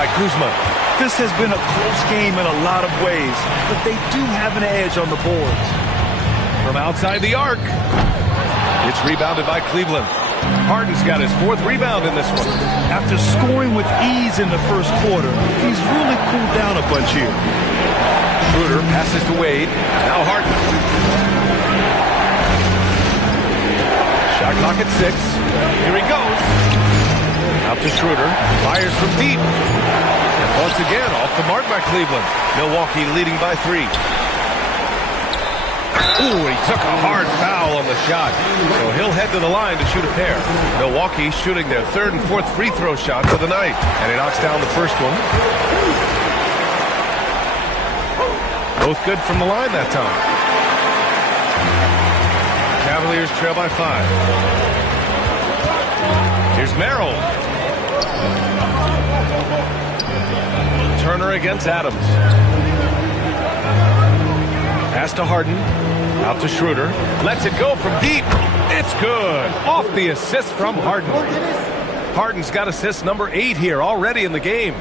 by Kuzma. This has been a close game in a lot of ways, but they do have an edge on the boards. From outside the arc. It's rebounded by Cleveland. Harden's got his 4th rebound in this one. After scoring with ease in the first quarter, he's really cooled down a bunch here. Schroeder passes to Wade. Now Harden. Shot clock at 6. Here he goes. Out to Schroeder. Fires from deep. And once again, off the mark by Cleveland. Milwaukee leading by 3. Ooh, he took a hard foul on the shot. So he'll head to the line to shoot a pair. Milwaukee shooting their 3rd and 4th free throw shots of the night. And he knocks down the first one. Both good from the line that time. Cavaliers trail by 5. Here's Merrill. Turner against Adams. Pass to Harden. Out to Schroeder. Lets it go from deep. It's good. Off the assist from Harden. Harden's got assist number 8 here already in the game.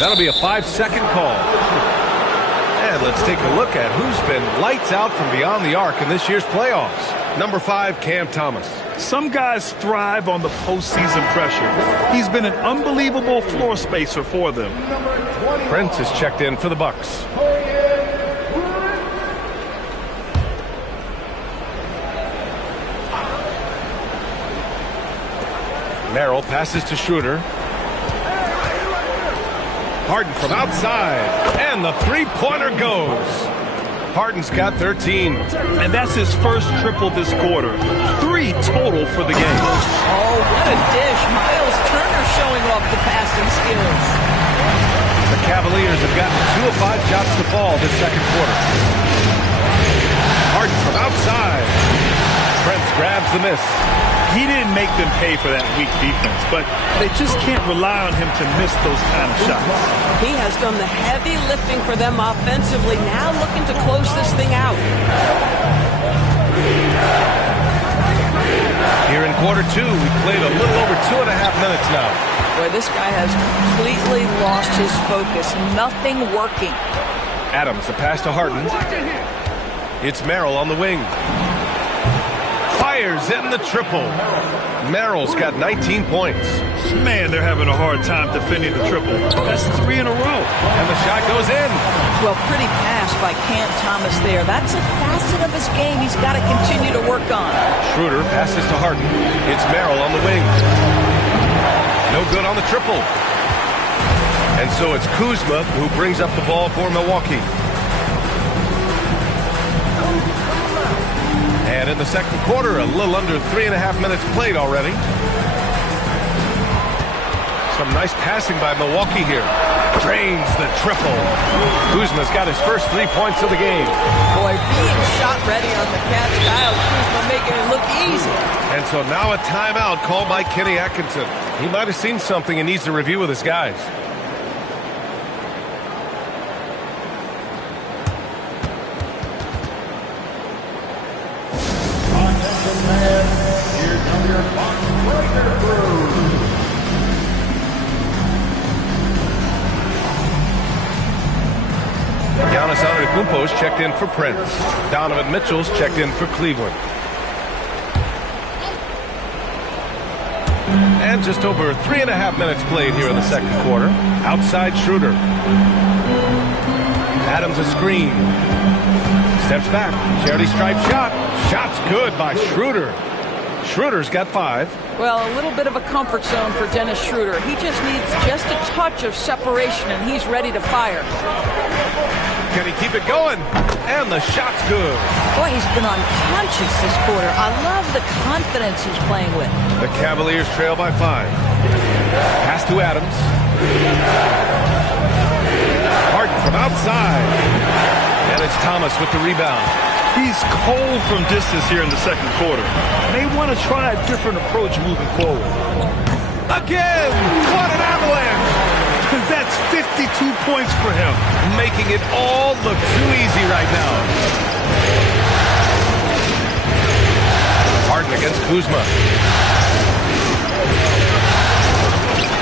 That'll be a 5-second call. And let's take a look at who's been lights out from beyond the arc in this year's playoffs. Number 5, Cam Thomas. Some guys thrive on the postseason pressure. He's been an unbelievable floor spacer for them. Prince is checked in for the Bucks. Merrill passes to Schroeder. Harden from outside. And the three-pointer goes. Harden's got 13. And that's his first triple this quarter. 3 total for the game. Oh, what a dish. Miles Turner showing off the passing skills. The Cavaliers have gotten 2 of 5 shots to fall this second quarter. Harden from outside. Prince grabs the miss. He didn't make them pay for that weak defense, but they just can't rely on him to miss those kind of shots. He has done the heavy lifting for them offensively, now looking to close this thing out. Here in quarter 2, we played a little over 2.5 minutes now. Boy, this guy has completely lost his focus. Nothing working. Adams, the pass to Harden. It's Merrill on the wing. Fires in the triple. Merrill's got 19 points. Man, they're having a hard time defending the triple. That's 3 in a row. And the shot goes in. Well, pretty pass by Cam Thomas there. That's a facet of his game he's got to continue to work on. Schroeder passes to Harden. It's Merrill on the wing. No good on the triple. And so it's Kuzma who brings up the ball for Milwaukee. And in the second quarter, a little under 3.5 minutes played already. Some nice passing by Milwaukee here. Drains the triple. Kuzma's got his first 3 points of the game. Boy, being shot ready on the catch, Kyle Kuzma making it look easy. And so now a timeout called by Kenny Atkinson. He might have seen something and needs to review with his guys. Giannis Antetokounmpo's checked in for Prince. Donovan Mitchell's checked in for Cleveland. And just over 3.5 minutes played here in the second quarter. Outside Schroeder. Adams a screen. Steps back. Charity stripe shot. Shot's good by Schroeder. Schroeder's got 5. Well, a little bit of a comfort zone for Dennis Schroeder. He just needs just a touch of separation, and he's ready to fire. Can he keep it going? And the shot's good. Boy, he's been unconscious this quarter. I love the confidence he's playing with. The Cavaliers trail by 5. Pass to Adams. Harden from outside. And it's Thomas with the rebound. He's cold from distance here in the second quarter. May want to try a different approach moving forward. Again! What an avalanche! That's 52 points for him. Making it all look too easy right now. Harden against Kuzma.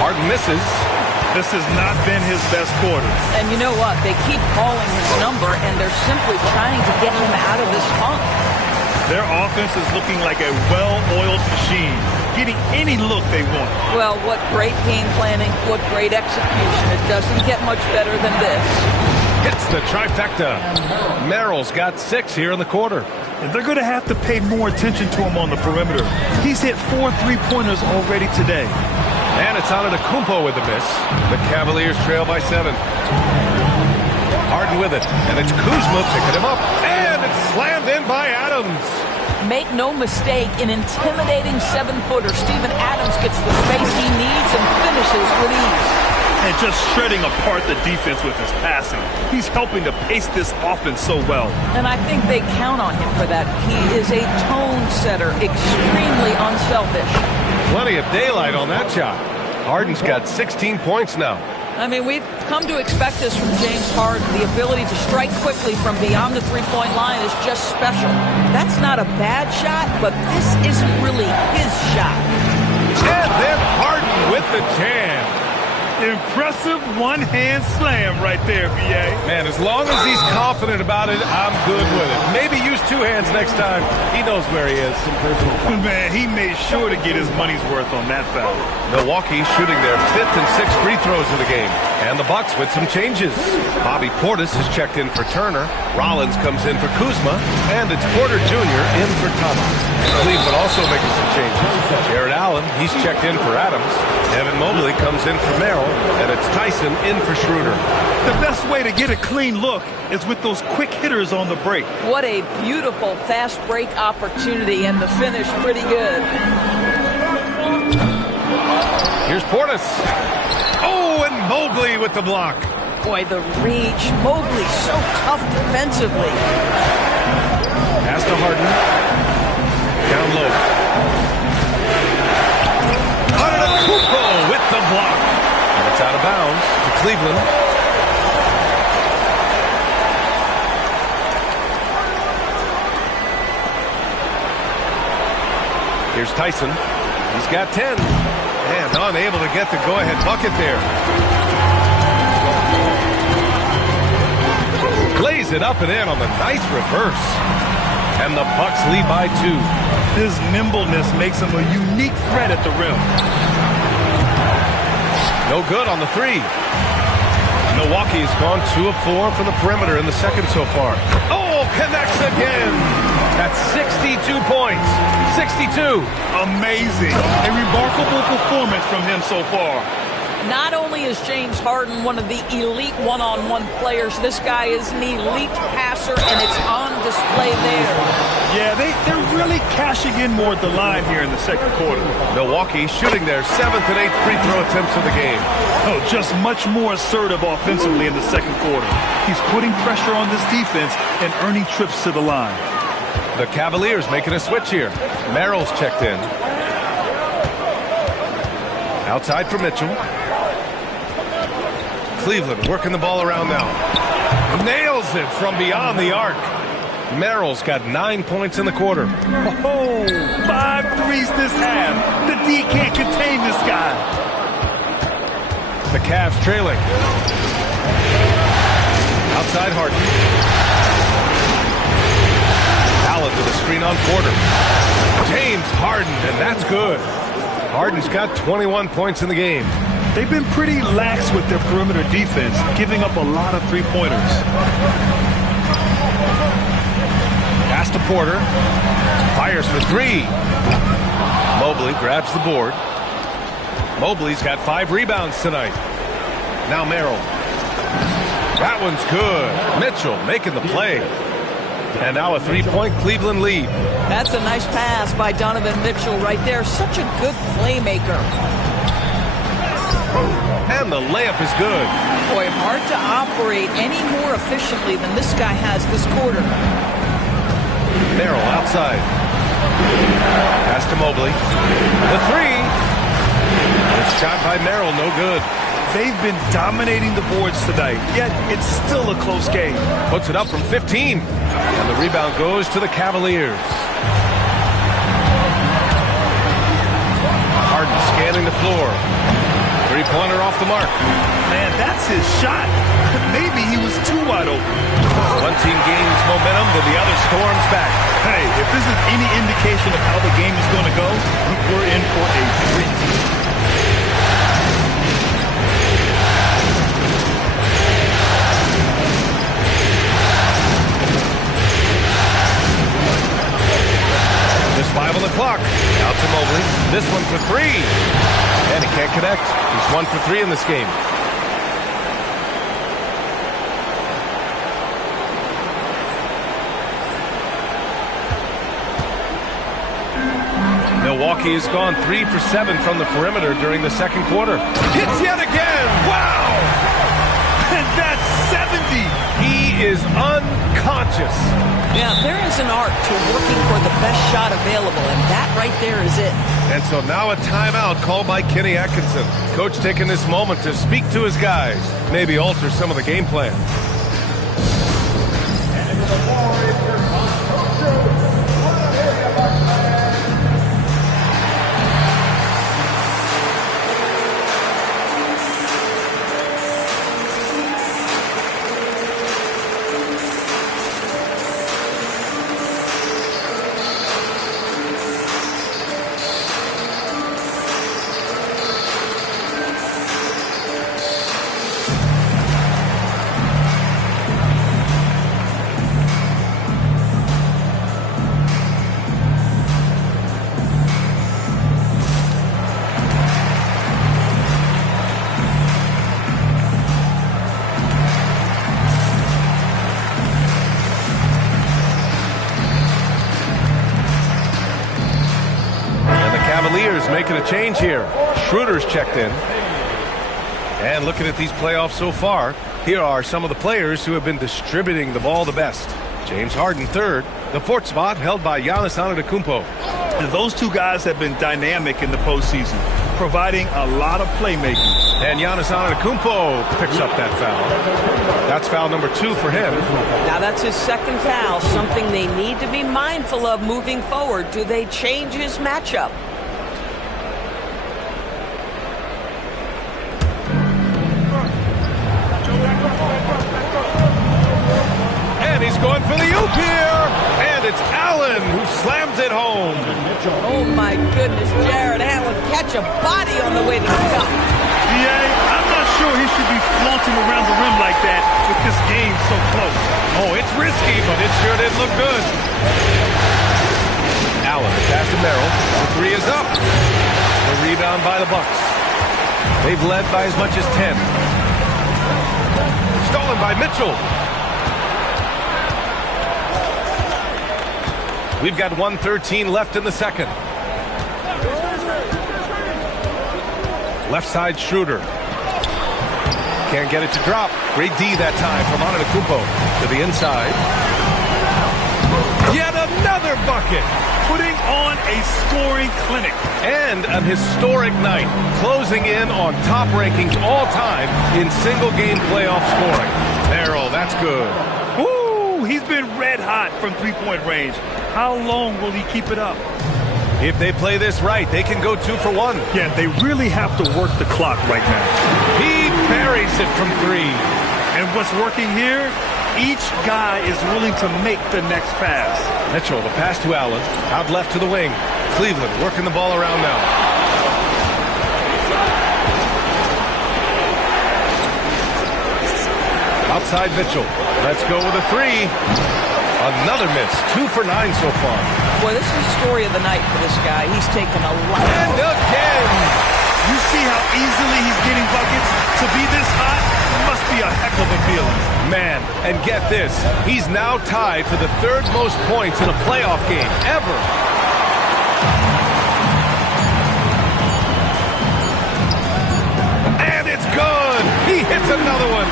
Harden misses. This has not been his best quarter. And you know what? They keep calling his number, and they're simply trying to get him out of this funk. Their offense is looking like a well-oiled machine, getting any look they want. Well, what great game planning, what great execution. It doesn't get much better than this. Hits the trifecta. Merrill's got 6 here in the quarter. And they're going to have to pay more attention to him on the perimeter. He's hit 4 3-pointers already today. And it's on Kumpo with the miss. The Cavaliers trail by 7. Harden with it. And it's Kuzma picking him up. And it's slammed in by Adams. Make no mistake, an intimidating 7-footer. Steven Adams gets the space he needs and finishes with ease. And just shredding apart the defense with his passing. He's helping to pace this offense so well. And I think they count on him for that. He is a tone setter, extremely unselfish. Plenty of daylight on that shot. Harden's got 16 points now. I mean, we've come to expect this from James Harden. The ability to strike quickly from beyond the three-point line is just special. That's not a bad shot, but this isn't really his shot. And then Harden with the jam. Impressive one-hand slam right there, B.A. Man, as long as he's confident about it, I'm good with it. Maybe use 2 hands next time. He knows where he is. Man, he made sure to get his money's worth on that foul. Milwaukee shooting their 5th and 6th free throws of the game. And the Bucks with some changes. Bobby Portis is checked in for Turner. Rollins comes in for Kuzma. And it's Porter Jr. in for Thomas. Cleveland also making some changes. Jared Allen, he's checked in for Adams. Evan Mobley comes in for Merrill. And it's Tyson in for Schroeder. The best way to get a clean look is with those quick hitters on the break. What a beautiful fast break opportunity, and the finish pretty good. Here's Portis. Oh, and Mobley with the block. Boy, the reach. Mobley so tough defensively. Pass to Harden. Down low. Kumpo with the block. And it's out of bounds to Cleveland. Here's Tyson. He's got 10. And unable to get the go-ahead bucket there. Glaze it up and in on the nice reverse. And the Bucks lead by 2. His nimbleness makes him a unique threat at the rim. No good on the 3. Milwaukee has gone 2 of 4 from the perimeter in the second so far. Oh, connects again. That's 62 points. 62. Amazing. A remarkable performance from him so far. Not only is James Harden one of the elite one-on-one players, this guy is an elite passer, and it's on display there. Yeah, they're really cashing in more at the line here in the second quarter. Milwaukee shooting their 7th and 8th free throw attempts of the game. Oh, just much more assertive offensively in the second quarter. He's putting pressure on this defense and earning trips to the line. The Cavaliers making a switch here. Merrill's checked in. Outside for Mitchell. Cleveland working the ball around now. Nails it from beyond the arc. Merrill's got 9 points in the quarter. Oh, 5 threes this half. The D can't contain this guy. The Cavs trailing. Outside Harden. Allen to the screen on Porter. James Harden, and that's good. Harden's got 21 points in the game. They've been pretty lax with their perimeter defense, giving up a lot of three-pointers. Pass to Porter. Fires for 3. Mobley grabs the board. Mobley's got 5 rebounds tonight. Now Merrill. That one's good. Mitchell making the play. And now a 3-point Cleveland lead. That's a nice pass by Donovan Mitchell right there. Such a good playmaker. And the layup is good. Boy, hard to operate any more efficiently than this guy has this quarter. Merrill outside. Pass to Mobley. The 3. It's shot by Merrill, no good. They've been dominating the boards tonight, yet it's still a close game. Puts it up from 15. And the rebound goes to the Cavaliers. Harden scanning the floor. Three-pointer off the mark. Man, that's his shot. But maybe he was too wide open. One team gains momentum, then the other storms back. Hey, if this is any indication of how the game is going to go, we're in for a treat. Just 5 on the clock. Out to Mobley. This one for 3. And he can't connect. He's 1 for 3 in this game. Milwaukee has gone 3 for 7 from the perimeter during the second quarter. Hits yet again. Wow! And that's 70. He is unconscious. Yeah, there is an art to working for the best shot available, and that right there is it. And so now a timeout called by Kenny Atkinson. Coach taking this moment to speak to his guys, maybe alter some of the game plan. Making a change here. Schroeder's checked in. And looking at these playoffs so far, here are some of the players who have been distributing the ball the best. James Harden third. The fourth spot held by Giannis Antetokounmpo. And those two guys have been dynamic in the postseason, providing a lot of playmaking. And Giannis Antetokounmpo picks up that foul. That's foul number 2 for him. Now that's his second foul, something they need to be mindful of moving forward. Do they change his matchup? He's going for the oop here, and it's Allen who slams it home. Oh my goodness, Jared Allen catch a body on the way to the cup. Yeah, I'm not sure he should be flaunting around the rim like that with this game so close. Oh, it's risky, but it sure didn't look good. Allen, the pass to Merrill. The 3 is up. The rebound by the Bucks. They've led by as much as 10. Stolen by Mitchell. We've got 1:13 left in the second. Left side Schroeder. Can't get it to drop. Great D that time from Antetokounmpo to the inside. Yet another bucket. Putting on a scoring clinic. And an historic night. Closing in on top rankings all time in single game playoff scoring. Merrill, that's good. Woo! He's been red hot from three-point range. How long will he keep it up? If they play this right, they can go 2 for 1. Yeah, they really have to work the clock right now. He buries it from 3. And what's working here? Each guy is willing to make the next pass. Mitchell, the pass to Allen. Out left to the wing. Cleveland working the ball around now. Outside Mitchell. Let's go with a 3. Another miss. 2 for 9 so far. Boy, this is the story of the night for this guy. He's taken a lot. And again. You see how easily he's getting buckets? To be this hot must be a heck of a feeling. Man, and get this. He's now tied for the 3rd most points in a playoff game ever. And it's good. He hits another one.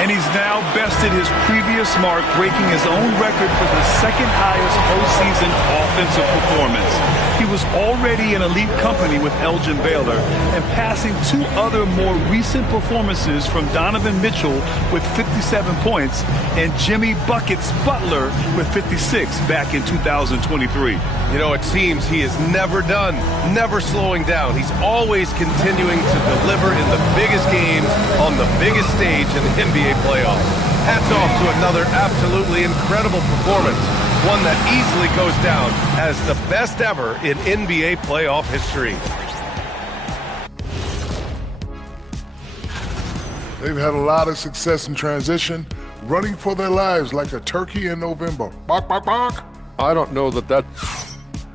And he's now bested his previous mark, breaking his own record for the second highest postseason offensive performance. He was already in elite company with Elgin Baylor and passing two other more recent performances from Donovan Mitchell with 57 points and Jimmy Buckets Butler with 56 back in 2023. You know, it seems he is never done, never slowing down. He's always continuing to deliver in the biggest games on the biggest stage in the NBA playoffs. Hats off to another absolutely incredible performance, one that easily goes down as the best ever in NBA playoff history. They've had a lot of success in transition, running for their lives like a turkey in November. Bark, bark, bark. I don't know that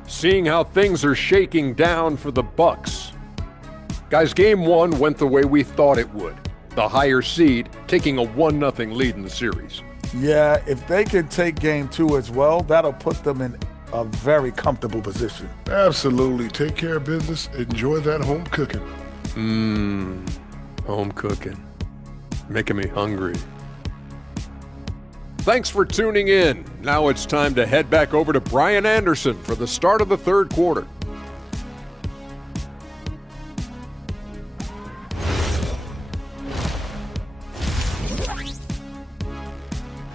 seeing how things are shaking down for the Bucks. Guys, game one went the way we thought it would. The higher seed taking a 1-0 lead in the series. Yeah, if they can take game two as well, that'll put them in a very comfortable position. Absolutely. Take care of business. Enjoy that home cooking. Home cooking. Making me hungry. Thanks for tuning in. Now it's time to head back over to Brian Anderson for the start of the third quarter.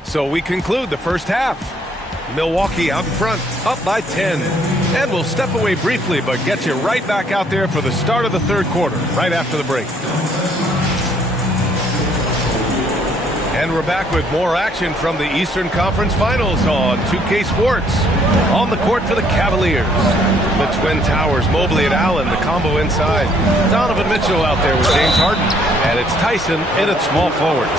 So we conclude the first half. Milwaukee out in front, up by 10. And we'll step away briefly, but get you right back out there for the start of the third quarter, right after the break. And we're back with more action from the Eastern Conference Finals on 2K Sports. On the court for the Cavaliers. The Twin Towers, Mobley and Allen, the combo inside. Donovan Mitchell out there with James Harden. And it's Tyson in at small forward.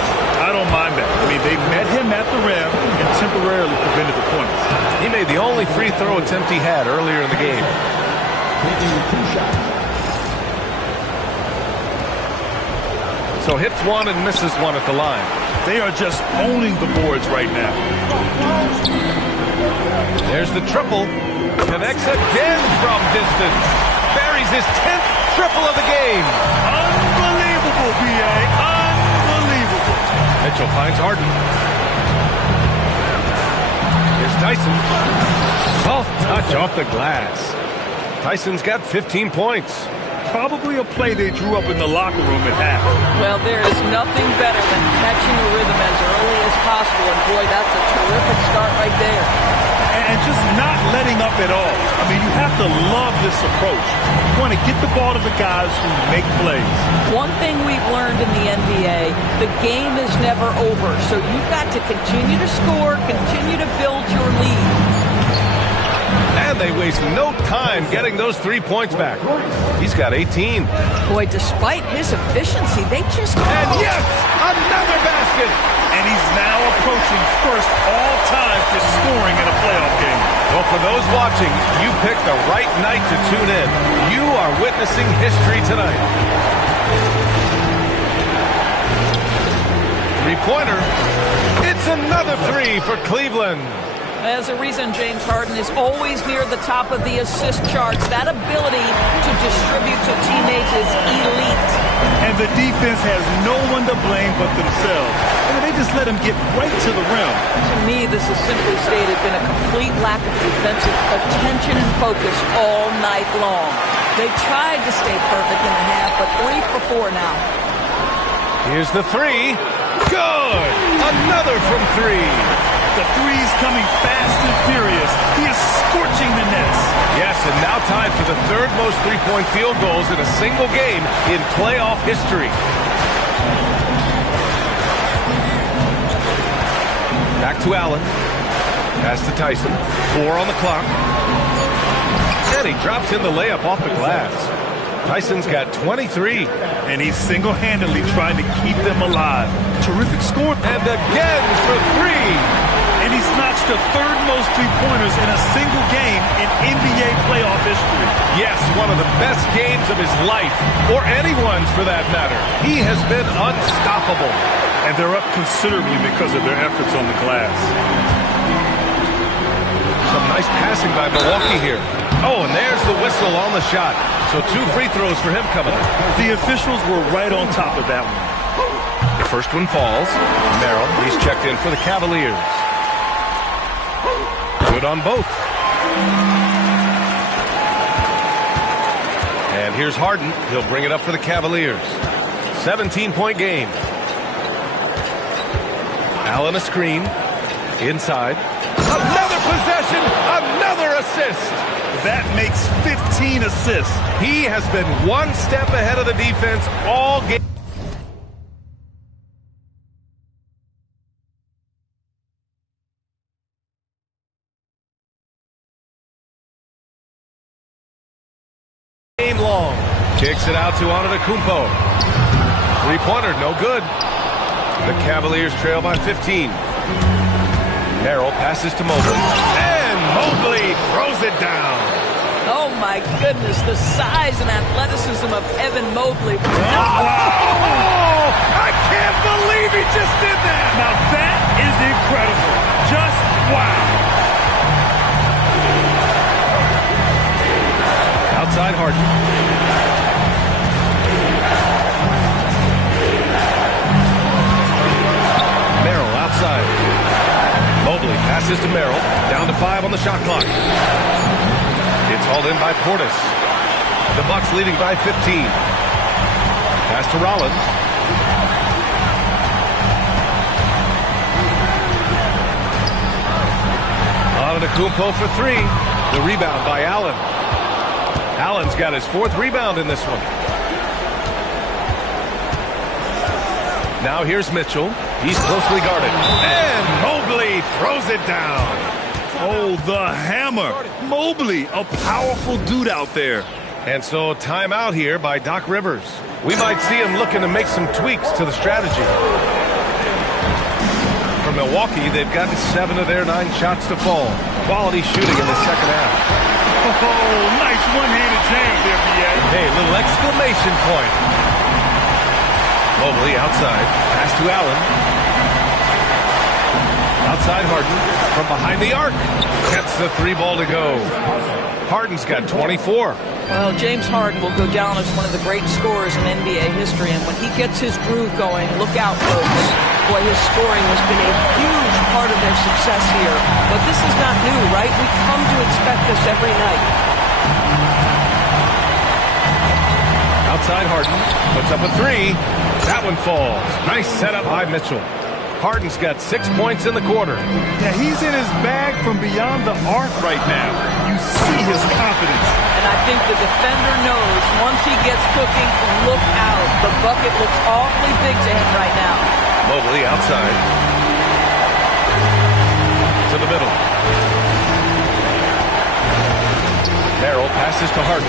I don't mind that. I mean, they met him at the rim and temporarily prevented the points. He made the only free throw attempt he had earlier in the game. So hits one and misses one at the line. They are just owning the boards right now. There's the triple. Connects again from distance. Buries his 10th triple of the game. Unbelievable, B.A. Unbelievable. Mitchell finds Harden. Here's Tyson. Soft touch off the glass. Tyson's got 15 points. Probably a play they drew up in the locker room at half. Well, there is nothing better than catching a rhythm as early as possible, and boy, that's a terrific start right there. And just not letting up at all. I mean, you have to love this approach. You want to get the ball to the guys who make plays. One thing we've learned in the NBA, the game is never over, so you've got to continue to score, continue to build your lead. And they waste no time getting those 3 points back. He's got 18. Boy, despite his efficiency, they just... And yes, another basket. And he's now approaching first all-time for scoring in a playoff game. Well, for those watching, you picked the right night to tune in. You are witnessing history tonight. Three-pointer. It's another three for Cleveland. There's a reason James Harden is always near the top of the assist charts. That ability to distribute to teammates is elite. And the defense has no one to blame but themselves. I mean, they just let him get right to the rim. To me, this has simply stated been a complete lack of defensive attention and focus all night long. They tried to stay perfect in the half, but 3 for 4 now. Here's the three. Good! Another from three. The three's coming fast and furious. He is scorching the nets. Yes, and now time for the third most three-point field goals in a single game in playoff history. Back to Allen. Pass to Tyson. 4 on the clock. And he drops in the layup off the glass. Tyson's got 23. And he's single-handedly trying to keep them alive. Terrific score. And again for three. And he's notched the third most three-pointers in a single game in NBA playoff history. Yes, one of the best games of his life, or anyone's for that matter. He has been unstoppable. And they're up considerably because of their efforts on the glass. Some nice passing by Milwaukee here. Oh, and there's the whistle on the shot. So 2 free throws for him coming up. The officials were right on top of that one. First one falls. Merrill, he's checked in for the Cavaliers. Good on both. And here's Harden. He'll bring it up for the Cavaliers. 17-point game. Allen a screen. Inside. Another possession. Another assist. That makes 15 assists. He has been one step ahead of the defense all game. Long. Kicks it out to Antetokounmpo. Three-pointer, no good. The Cavaliers trail by 15. Merrill passes to Mobley. And Mobley throws it down. Oh, my goodness. The size and athleticism of Evan Mobley. Oh, I can't believe he just did that. Now that is incredible. Just wow. Outside Harden. Merrill outside. Mobley passes to Merrill. Down to 5 on the shot clock. It's hauled in by Portis. The Bucks leading by 15. Pass to Rollins. Antetokounmpo for 3. The rebound by Allen. Allen's got his 4th rebound in this one. Now here's Mitchell. He's closely guarded. And Mobley throws it down. Oh, the hammer. Mobley, a powerful dude out there. And so timeout here by Doc Rivers. We might see him looking to make some tweaks to the strategy. For Milwaukee, they've gotten 7 of their 9 shots to fall. Quality shooting in the second half. Oh, nice one-handed jam there, B.A. Hey, little exclamation point. Mobley outside. Pass to Allen. Outside Harden. From behind the arc. Gets the 3 ball to go. Harden's got 24. Well, James Harden will go down as one of the great scorers in NBA history, and when he gets his groove going, look out, folks. Boy, his scoring has been a huge part of their success here. But this is not new, right? We come to expect this every night. Outside Harden. Puts up a 3. That one falls. Nice setup by Mitchell. Harden's got 6 points in the quarter. Yeah, he's in his bag from beyond the arc right now. You see his confidence. And I think the defender knows once he gets cooking, look out. The bucket looks awfully big to him right now. Mobley outside. To the middle. Merrill passes to Harden.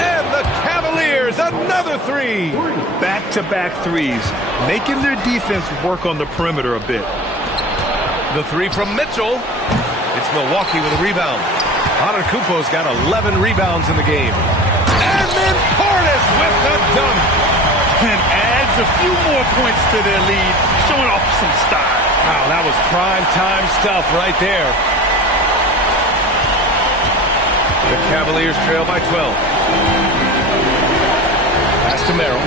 And the Cavaliers, another 3. Back-to-back threes, making their defense work on the perimeter a bit. The 3 from Mitchell. It's Milwaukee with a rebound. Antetokounmpo's got 11 rebounds in the game. And then Portis with the dunk. And adds a few more points to their lead, showing off some style. Wow, that was prime time stuff right there. The Cavaliers trail by 12. Pass to Merrill.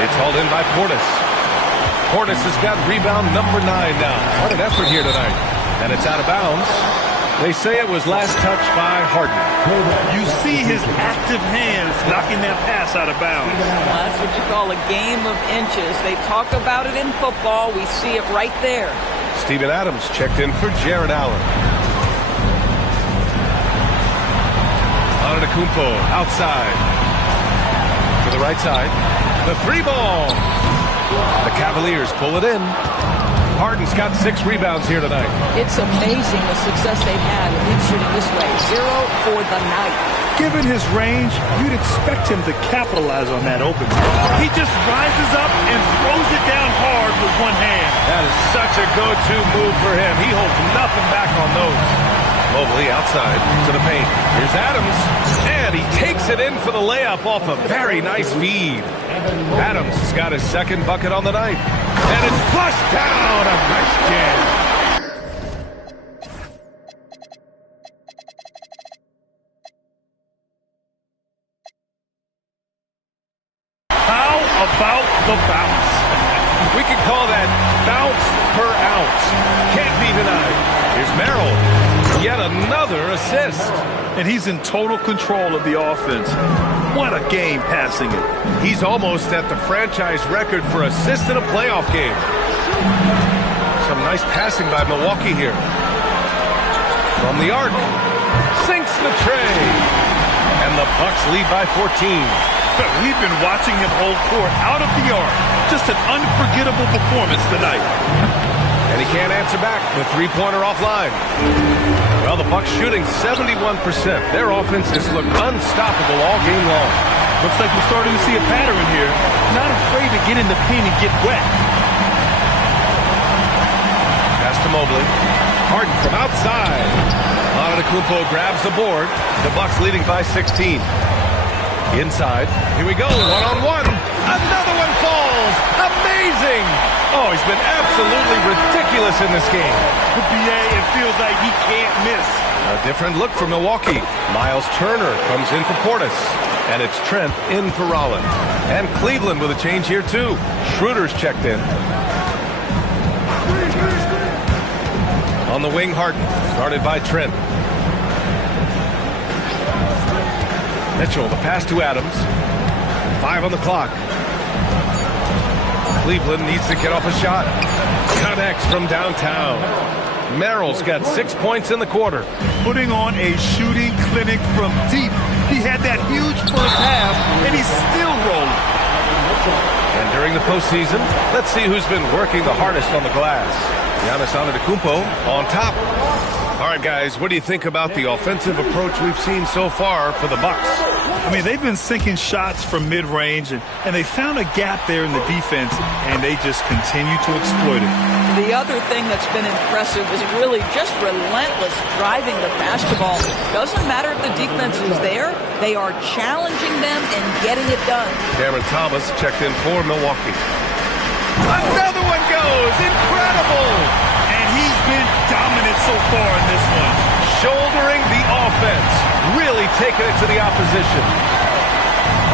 It's hauled in by Portis. Portis has got rebound number 9 now. What an effort here tonight. And it's out of bounds. They say it was last touched by Harden. You see his active hands knocking that pass out of bounds. Well, that's what you call a game of inches. They talk about it in football. We see it right there. Steven Adams checked in for Jared Allen. Antetokounmpo outside. To the right side. The 3 ball. The Cavaliers pull it in. Harden's got 6 rebounds here tonight. It's amazing the success they've had with him shooting this way. 0 for the night. Given his range, you'd expect him to capitalize on that opening. He just rises up and throws it down hard with one hand. That is such a go-to move for him. He holds nothing back on those. Mobley outside to the paint. Here's Adams. And he takes it in for the layup off a very nice feed. Adams has got his 2nd bucket on the night. And it's flushed down. A nice jam. How about the bounce. We could call that bounce per ounce. Can't be denied. Here's Merrill. Yet another assist. And he's in total control of the offense. What a game passing it. He's almost at the franchise record for assists in a playoff game. Some nice passing by Milwaukee here. From the arc. Sinks the tray. And the Bucks lead by 14. We've been watching him hold court out of the arc. Just an unforgettable performance tonight. And he can't answer back. The three-pointer offline. Well, the Bucks shooting 71%. Their offense has looked unstoppable all game long. Looks like we're starting to see a pattern here. Not afraid to get in the paint and get wet. Pass to Mobley. Harden from outside. Antetokounmpo grabs the board. The Bucks leading by 16. Inside. Here we go. One-on-one. Another one falls. Amazing. Oh, he's been absolutely ridiculous in this game. For BA, it feels like he can't miss. A different look for Milwaukee. Miles Turner comes in for Portis. And it's Trent in for Rollins. And Cleveland with a change here, too. Schroeder's checked in. On the wing, Harden. Started by Trent. Mitchell, the pass to Adams. 5 on the clock. Cleveland needs to get off a shot. Connects from downtown. Merrill's got 6 points in the quarter. Putting on a shooting clinic from deep. He had that huge first half, and he's still rolling. And during the postseason, let's see who's been working the hardest on the glass. Giannis Antetokounmpo on top. All right, guys, what do you think about the offensive approach we've seen so far for the Bucks? I mean, they've been sinking shots from mid-range, and they found a gap there in the defense, and they just continue to exploit it. The other thing that's been impressive is really just relentless driving the basketball. Doesn't matter if the defense is there, they are challenging them and getting it done. Cameron Thomas checked in for Milwaukee. Another one goes! Incredible! And he's been dominant so far in this one. Shouldering the offense. Really taking it to the opposition.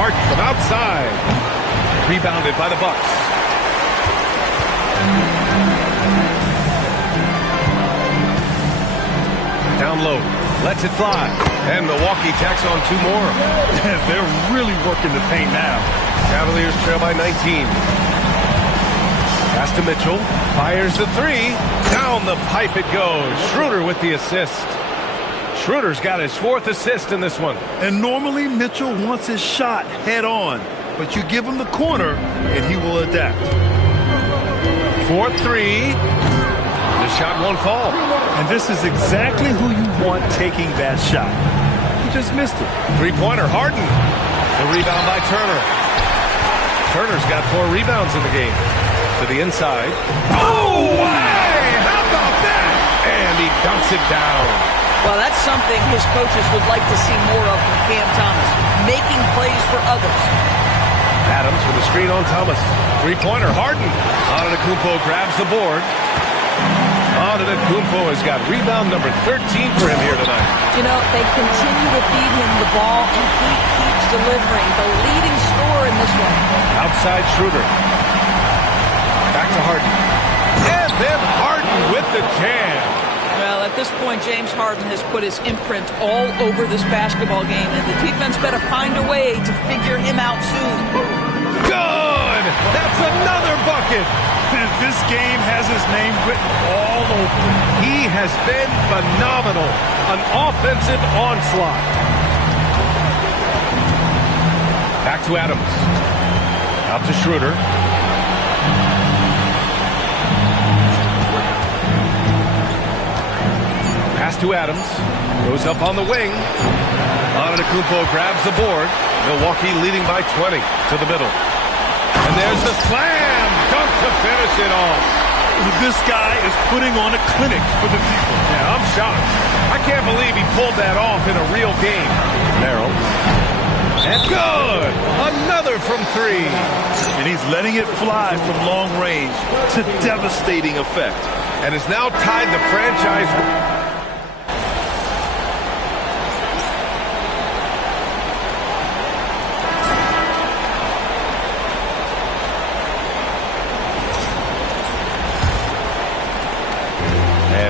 Harden from outside. Rebounded by the Bucks. Down low. Lets it fly. And Milwaukee tacks on 2 more. They're really working the paint now. Cavaliers trail by 19. Pass to Mitchell. Fires the 3. Down the pipe it goes. Schroeder with the assist. Schroeder's got his 4th assist in this one. And normally Mitchell wants his shot head on. But you give him the corner, and he will adapt. 4-3. The shot won't fall. And this is exactly who you want taking that shot. He just missed it. Three-pointer, Harden. The rebound by Turner. Turner's got 4 rebounds in the game. To the inside. Oh, hey! How about that? And he dunks it down. Well, that's something his coaches would like to see more of from Cam Thomas. Making plays for others. Adams with a screen on Thomas. Three-pointer, Harden. Antetokounmpo grabs the board. Antetokounmpo has got rebound number 13 for him here tonight. You know, they continue to feed him the ball, and he keeps delivering. The leading scorer in this one. Outside Schroeder. Back to Harden. And then Harden with the jam. Well, at this point, James Harden has put his imprint all over this basketball game, and the defense better find a way to figure him out soon. Good! That's another bucket! And this game has his name written all over it. He has been phenomenal. An offensive onslaught. Back to Adams. Out to Schroeder. Pass to Adams. Goes up on the wing. Antetokounmpo grabs the board. Milwaukee leading by 20 to the middle. And there's the slam dunk to finish it off. This guy is putting on a clinic for the people. Yeah, I'm shocked. I can't believe he pulled that off in a real game. Merrill. And good! Another from 3. And he's letting it fly from long range to devastating effect. And has now tied the franchise.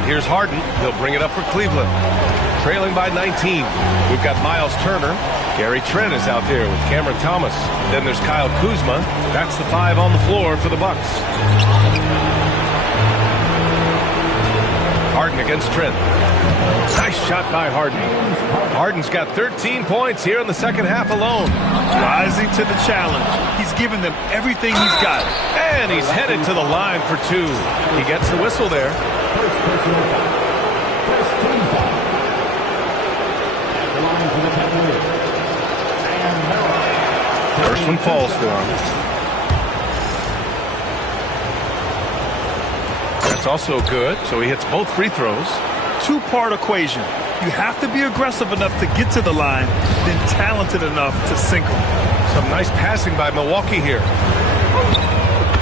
And here's Harden. He'll bring it up for Cleveland. Trailing by 19. We've got Miles Turner. Gary Trent is out there with Cameron Thomas. Then there's Kyle Kuzma. That's the 5 on the floor for the Bucks. Harden against Trent. Nice shot by Harden. Harden's got 13 points here in the second half alone. Rising to the challenge. He's given them everything he's got. And he's headed to the line for 2. He gets the whistle there. First one falls for him. That's also good, so he hits both free throws. Two-part equation. You have to be aggressive enough to get to the line, then talented enough to sink them. Some nice passing by Milwaukee here.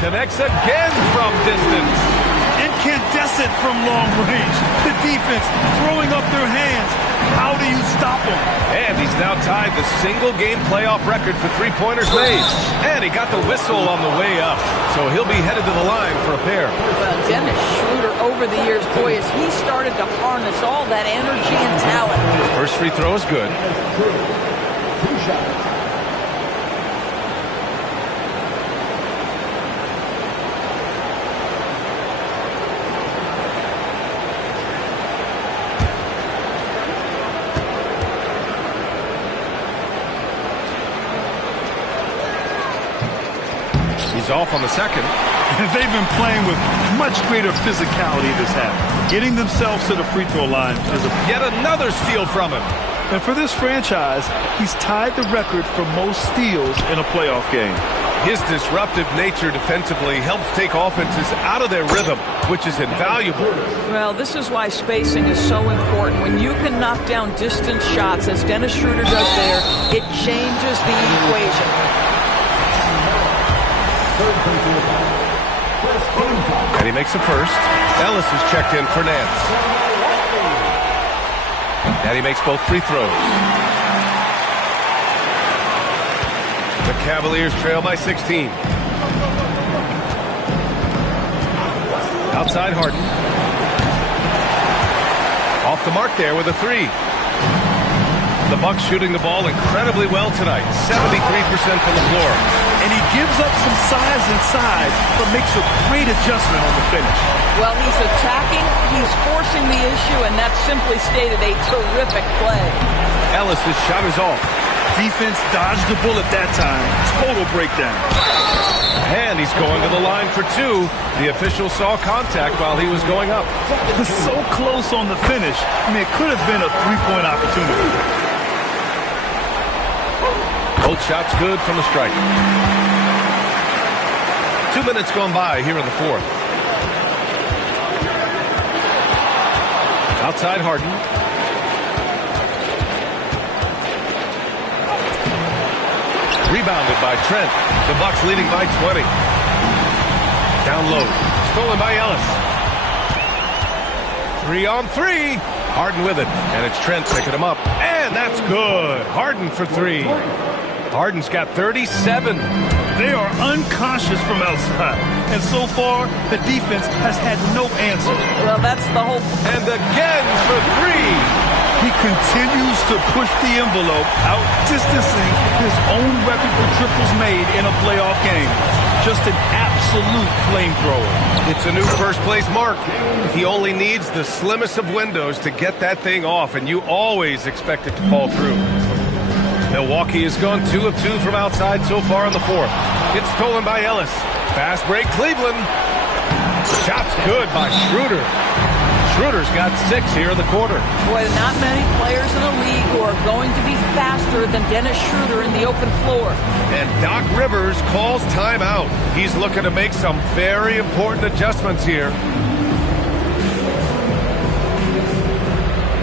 Connects again from distance. Incandescent from long range. The defense throwing up their hands. How do you stop him? And he's now tied the single-game playoff record for three-pointers made. And he got the whistle on the way up. So he'll be headed to the line for a pair. Well, Dennis Schroeder over the years, boy, as he started to harness all that energy and talent. First free throw is good. He's off on the second. They've been playing with much greater physicality this half. Getting themselves to the free throw line is yet another steal from him. And for this franchise, he's tied the record for most steals in a playoff game. His disruptive nature defensively helps take offenses out of their rhythm, which is invaluable. Well, this is why spacing is so important. When you can knock down distance shots, as Dennis Schroeder does there, it changes the equation. And he makes the first. Ellis is checked in for Nance. And he makes both free throws. The Cavaliers trail by 16. Outside Harden. Off the mark there with a 3. The Bucks shooting the ball incredibly well tonight. 73% from the floor. And he gives up some size inside, but makes a great adjustment on the finish. Well, he's attacking, he's forcing the issue, and that's simply stated a terrific play. Ellis' shot is off. Defense dodged the bullet that time. Total breakdown. And he's going to the line for 2. The official saw contact while he was going up. So close on the finish. I mean, it could have been a three-point opportunity. Both shots good from the stripe. 2 minutes gone by here in the fourth. Outside Harden. Rebounded by Trent. The Bucks leading by 20. Down low. Stolen by Ellis. 3-on-3. Harden with it. And it's Trent picking him up. And that's good. Harden for 3. Harden's got 37. They are unconscious from outside. And so far, the defense has had no answer. Well, that's the whole... And again for 3. He continues to push the envelope, out-distancing his own record for triples made in a playoff game. Just an absolute flamethrower. It's a new first-place mark. He only needs the slimmest of windows to get that thing off, and you always expect it to fall through. Milwaukee has gone 2 of 2 from outside so far in the fourth. It's stolen by Ellis. Fast break, Cleveland. Shot's good by Schroeder. Schroeder's got 6 here in the quarter. Boy, not many players in the league who are going to be faster than Dennis Schroeder in the open floor. And Doc Rivers calls timeout. He's looking to make some very important adjustments here.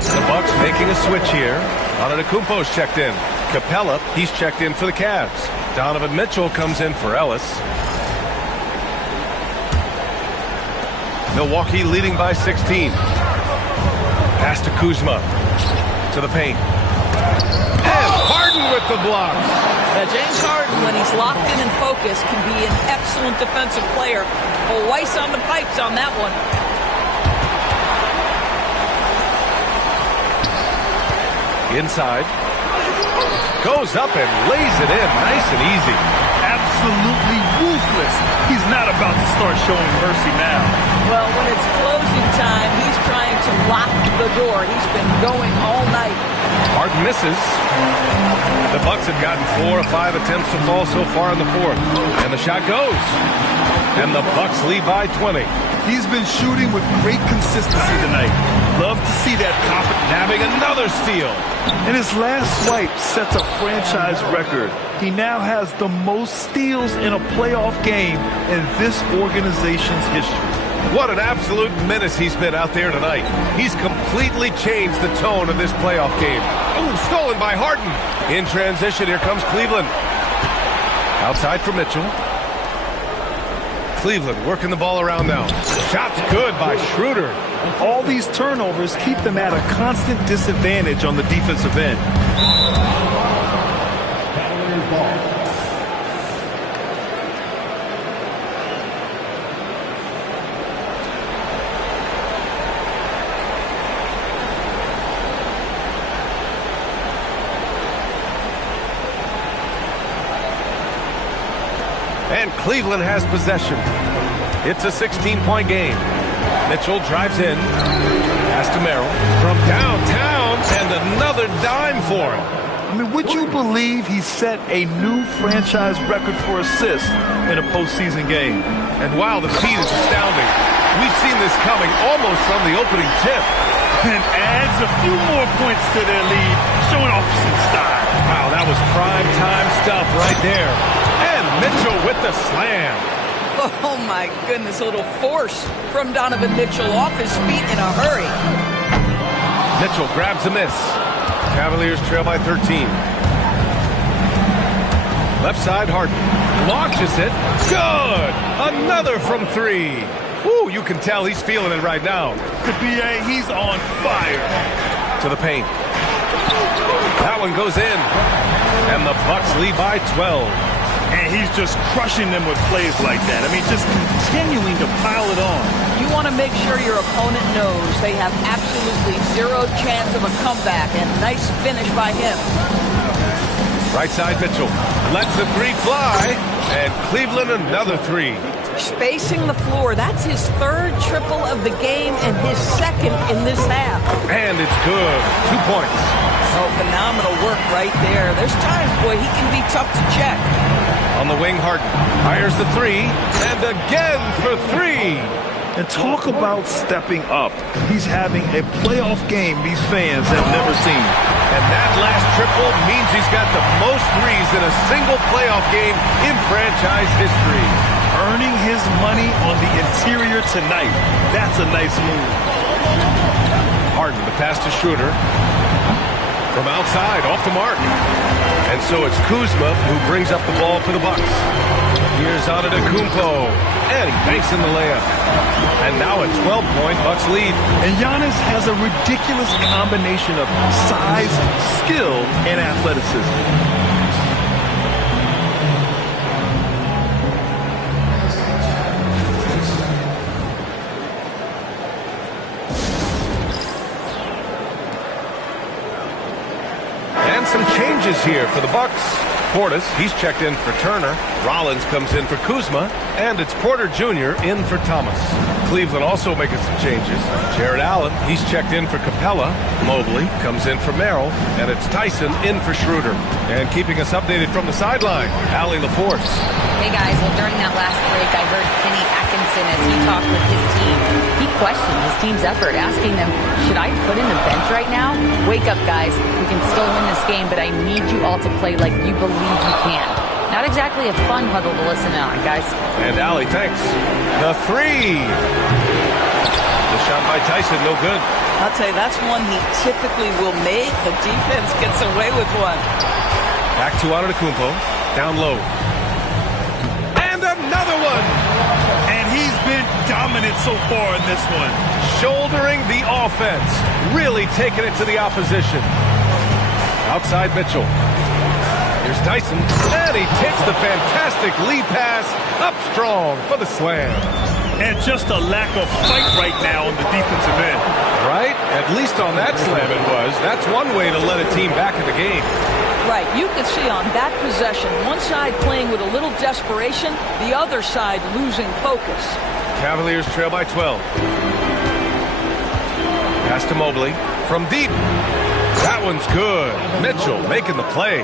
The Bucks making a switch here. Antetokounmpo's checked in. Capella, he's checked in for the Cavs. Donovan Mitchell comes in for Ellis. Milwaukee leading by 16. Pass to Kuzma. To the paint. And Harden with the block. James Harden, when he's locked in and focused, can be an excellent defensive player. Well, Weiss on the pipes on that one. Inside. Goes up and lays it in. Nice and easy. Absolutely ruthless. He's not about to start showing mercy now. Well, when it's closing time, he's trying to lock the door. He's been going all night. Harden misses. The Bucks have gotten 4 of 5 attempts to fall so far in the fourth. And the shot goes. And the Bucks lead by 20. He's been shooting with great consistency tonight. Love to see that confidence. Nabbing another steal. And his last swipe sets a franchise record. He now has the most steals in a playoff game in this organization's history. What an absolute menace he's been out there tonight. He's completely changed the tone of this playoff game. Oh, stolen by Harden. In transition, here comes Cleveland. Outside for Mitchell. Cleveland working the ball around now. Shot's good by Schroeder. All these turnovers keep them at a constant disadvantage on the defensive end. And Cleveland has possession. It's a 16-point game. Mitchell drives in. Pass to Merrill. From downtown, and another dime for him. I mean, would you believe he set a new franchise record for assists in a postseason game? And wow, the speed is astounding. We've seen this coming almost from the opening tip. And adds a few more points to their lead, showing off some style. Wow, that was prime time stuff right there. And Mitchell with the slam. Oh, my goodness. A little force from Donovan Mitchell off his feet in a hurry. Mitchell grabs a miss. Cavaliers trail by 13. Left side, Harden. Launches it. Good! Another from 3. Woo, you can tell he's feeling it right now. The BA, he's on fire. To the paint. That one goes in. And the Bucks lead by 12. And he's just crushing them with plays like that. I mean, just continuing to pile it on. You want to make sure your opponent knows they have absolutely zero chance of a comeback. And nice finish by him. Right side, Mitchell. Lets the 3 fly. And Cleveland another 3. Spacing the floor. That's his 3rd triple of the game and his 2nd in this half. And it's good. 2 points. Oh, phenomenal work right there. There's times, boy, he can be tough to check. On the wing, Harden fires the 3, and again for 3. And talk about stepping up. He's having a playoff game these fans have never seen. And that last triple means he's got the most threes in a single playoff game in franchise history. Earning his money on the interior tonight. That's a nice move. Harden, the pass to Schroeder. From outside, off the mark. And so it's Kuzma who brings up the ball for the Bucks. Here's Antetokounmpo. And he banks in the layup. And now a 12-point Bucks lead. And Giannis has a ridiculous combination of size, skill, and athleticism. Some changes here for the Bucks. Portis, he's checked in for Turner. Rollins comes in for Kuzma. And it's Porter Jr. in for Thomas. Cleveland also making some changes. Jared Allen, he's checked in for Capella. Mobley comes in for Merrill. And it's Tyson in for Schroeder. And keeping us updated from the sideline, Allie LaForce. Hey guys, well during that last break I heard Kenny Atkinson as he talked with his team. He questioned his team's effort, asking them, should I put in the bench right now? Wake up guys, we can still win this game, but I need you all to play like you believe you can. Not exactly a fun huddle to listen on, guys. And Allie, thanks. The 3. The shot by Tyson, no good. I'll tell you, that's one he typically will make. The defense gets away with one. Back to Antetokounmpo, down low. And another one! And he's been dominant so far in this one. Shouldering the offense, really taking it to the opposition. Outside Mitchell. Here's Tyson, and he takes the fantastic lead pass up strong for the slam. And just a lack of fight right now on the defensive end. Right? At least on that slam it was. That's one way to let a team back in the game. Right, you can see on that possession, one side playing with a little desperation, the other side losing focus. Cavaliers trail by 12. Pass to Mobley. From deep. That one's good. Mitchell making the play.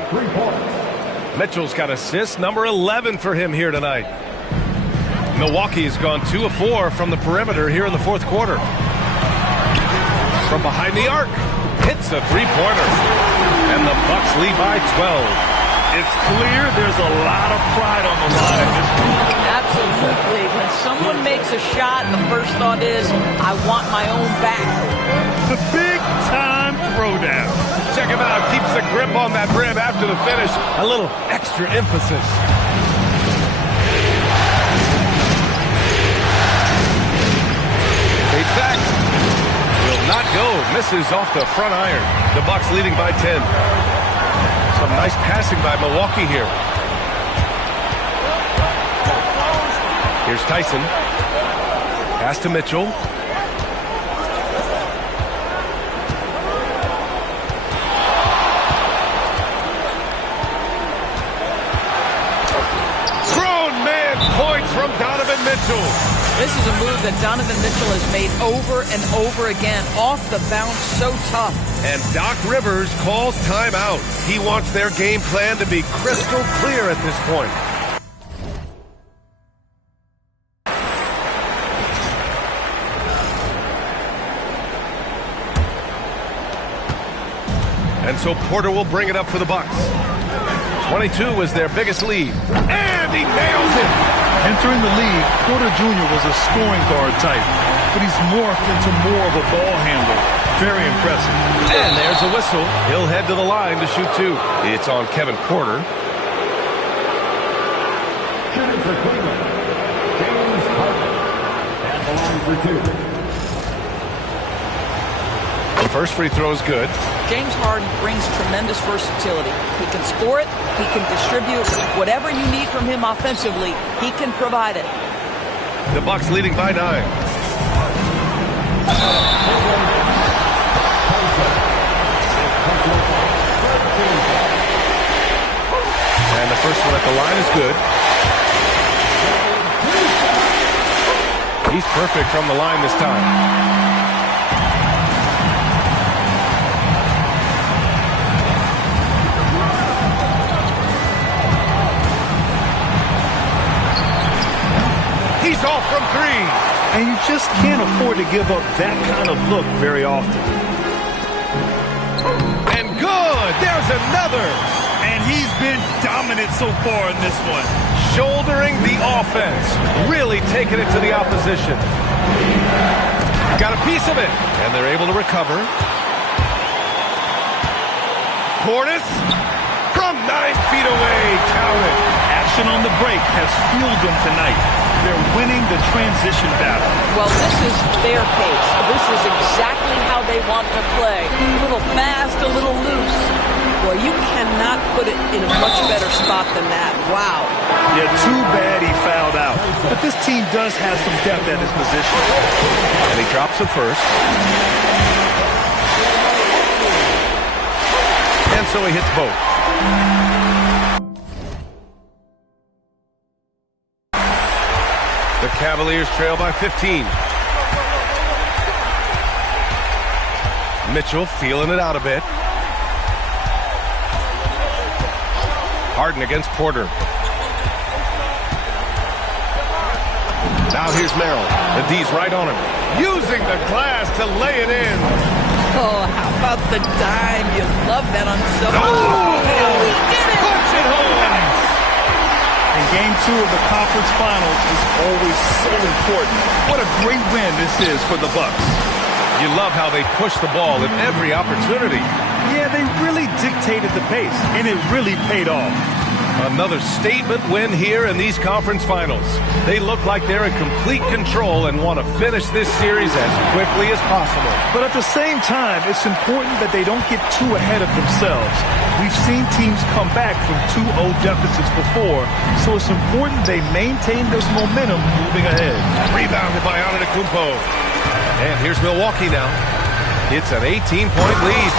Mitchell's got assist number 11 for him here tonight. Milwaukee has gone 2 of 4 from the perimeter here in the fourth quarter. From behind the arc. Hits a three-pointer. And the Bucks lead by 12. It's clear there's a lot of pride on the line in this one. Absolutely. When someone makes a shot, the first thought is, I want my own back. The big-time throwdown. Check him out. Keeps the grip on that rim after the finish. A little extra emphasis. Fades back. Will not go. Misses off the front iron. The Bucks leading by 10. Some nice passing by Milwaukee here. Here's Tyson. Pass to Mitchell. Grown man points from Donovan Mitchell. This is a move that Donovan Mitchell has made over and over again. Off the bounce, so tough. And Doc Rivers calls timeout. He wants their game plan to be crystal clear at this point. And so Porter will bring it up for the Bucks. 22 was their biggest lead. And he nails it! Entering the league, Porter Jr. was a scoring guard type, but he's morphed into more of a ball handler. Very impressive. And there's a whistle. He'll head to the line to shoot 2. It's on Kevin Porter. Shooting for Cleveland, James Harden. At the line for 2. The first free throw is good. James Harden brings tremendous versatility. He can score it, he can distribute. Whatever you need from him offensively, he can provide it. The Bucks leading by 9. And the first one at the line is good. He's perfect from the line this time. He's off from 3. And you just can't afford to give up that kind of look very often. And good! There's another! And he's been dominant so far in this one. Shouldering the offense. Really taking it to the opposition. Got a piece of it. And they're able to recover. Portis from 9 feet away. Count it. Action on the break has fueled them tonight. They're winning the transition battle. Well, this is their pace. This is exactly how they want to play. A little fast, a little loose. Well, you cannot put it in a much better spot than that. Wow. Yeah, too bad he fouled out. But this team does have some depth at his position. And he drops it first. And so he hits both. The Cavaliers trail by 15. Mitchell feeling it out a bit. Harden against Porter. Now here's Merrill. The D's right on him. Using the glass to lay it in. Oh, how about the dime? You love that on so. Oh! He did it! Punch it home! And Game 2 of the conference finals is always so important. What a great win this is for the Bucks. You love how they push the ball at every opportunity. Yeah, they really dictated the pace, and it really paid off. Another statement win here in these conference finals. They look like they're in complete control and want to finish this series as quickly as possible. But at the same time, it's important that they don't get too ahead of themselves. We've seen teams come back from 2-0 deficits before, so it's important they maintain this momentum moving ahead. Rebounded by Antetokounmpo. And here's Milwaukee now. It's an 18-point lead.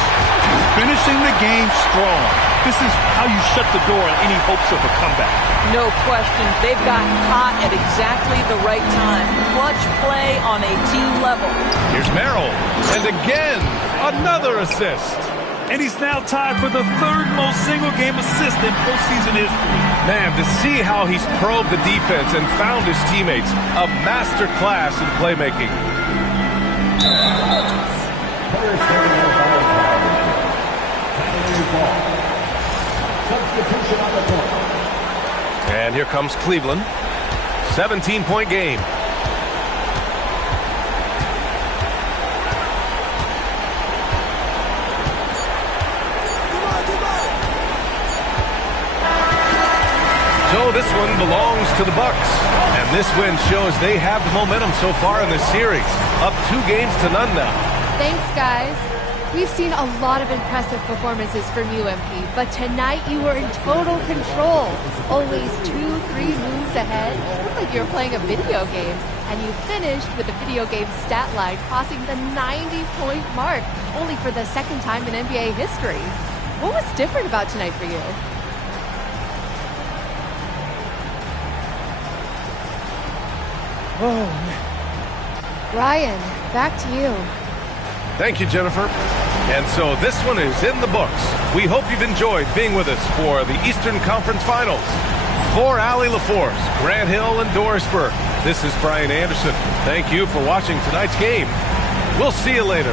Finishing the game strong. This is how you shut the door on any hopes of a comeback. No question. They've gotten hot at exactly the right time. Clutch play on a team level. Here's Merrill. And again, another assist. And he's now tied for the third most single-game assist in postseason history. Man, to see how he's probed the defense and found his teammates, a master class in playmaking. And here comes Cleveland. 17-point game. So this one belongs to the Bucks. And this win shows they have the momentum so far in this series. Up 2-0 now. Thanks, guys. We've seen a lot of impressive performances from UMP, but tonight you were in total control. Always 2-3 moves ahead. It looked like you were playing a video game. And you finished with the video game stat line crossing the 90-point mark, only for the second time in NBA history. What was different about tonight for you? Oh, Ryan, back to you. Thank you, Jennifer. And so this one is in the books. We hope you've enjoyed being with us for the Eastern Conference Finals. For Allie LaForce, Grant Hill, and Dorisburg, this is Brian Anderson. Thank you for watching tonight's game. We'll see you later.